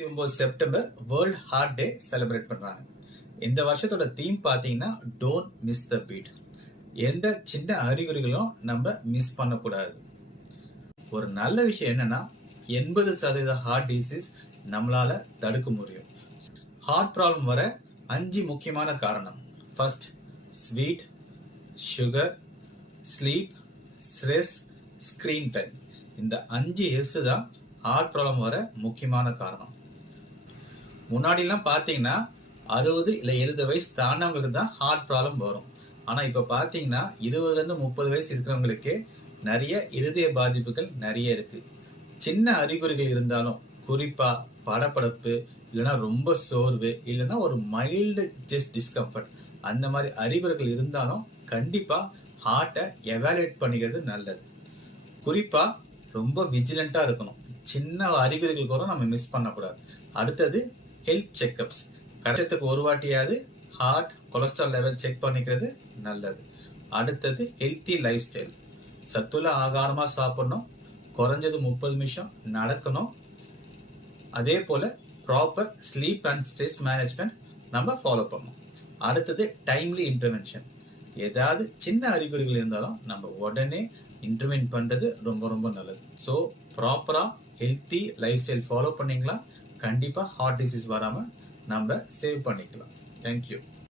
29 September world heart day celebrate பண்றாங்க. இந்த வருஷத்தோட தீம் பாத்தீங்கன்னா டோன்ட் மிஸ் த பீட். எந்த சின்ன அறிகுறிகளும் நம்ம மிஸ் பண்ணக்கூடாது. ஒரு நல்ல விஷயம் என்னன்னா 80% ஹார்ட் டிசீஸ் நம்மளால தடுக்க முடியும். ஹார்ட் ப்ராப்ளம் வர 5 முக்கியமான காரணம். First, sweet, sugar, sleep, stress, screen time. இந்த 5 எஸ் தான் ஹார்ட் ப்ராப்ளம் வர முக்கியமான காரணம். முன்னாடிலாம் பார்த்தீங்கன்னா 60 இல்லை 70 வயசு தாண்டவங்களுக்கு தான் ஹார்ட் ப்ராப்ளம் வரும். ஆனால் இப்போ பார்த்தீங்கன்னா 20லேருந்து 30 வயசு இருக்கிறவங்களுக்கே நிறைய இருதய பாதிப்புகள் நிறைய இருக்கு. சின்ன அறிகுறிகள் இருந்தாலும், குறிப்பா படபடப்பு, இல்லைன்னா ரொம்ப சோர்வு, இல்லைன்னா ஒரு மைல்டு ஜஸ்ட் டிஸ்கம்ஃபர்ட், அந்த மாதிரி அறிகுறிகள் இருந்தாலும் கண்டிப்பா ஹார்ட்டை எவாலுவேட் பண்ணிக்கிறது நல்லது. குறிப்பா ரொம்ப விஜிலண்டா இருக்கணும். சின்ன அறிகுறிகள் கூட நம்ம மிஸ் பண்ணக்கூடாது. அடுத்தது ஹெல்த் செக்அப்ஸ். வருஷத்துக்கு ஒரு வாட்டியாவது ஹார்ட், கொலஸ்ட்ரால் லெவல் செக் பண்ணிக்கிறது நல்லது. அடுத்தது ஹெல்த்தி லைஃப் ஸ்டைல். சத்துள்ள ஆகாரமா சாப்பிடணும், குறைஞ்சது 30 நிமிஷம் நடக்கணும். அதே போல proper sleep and stress management நம்ம ஃபாலோ பண்ணணும். அடுத்தது டைம்லி இன்டர்வென்ஷன். ஏதாவது சின்ன அறிகுறிகள் இருந்தாலும் நம்ம உடனே இன்டர்வென்ட் பண்றது ரொம்ப ரொம்ப நல்லது. ஸோ ப்ராப்பரா ஹெல்த்தி லைஃப் ஸ்டைல் ஃபாலோ பண்ணீங்களா கண்டிப்பா ஹார்ட் டிசீஸ் வராம நம்ம சேவ் பண்ணிக்கலாம். தேங்க்யூ.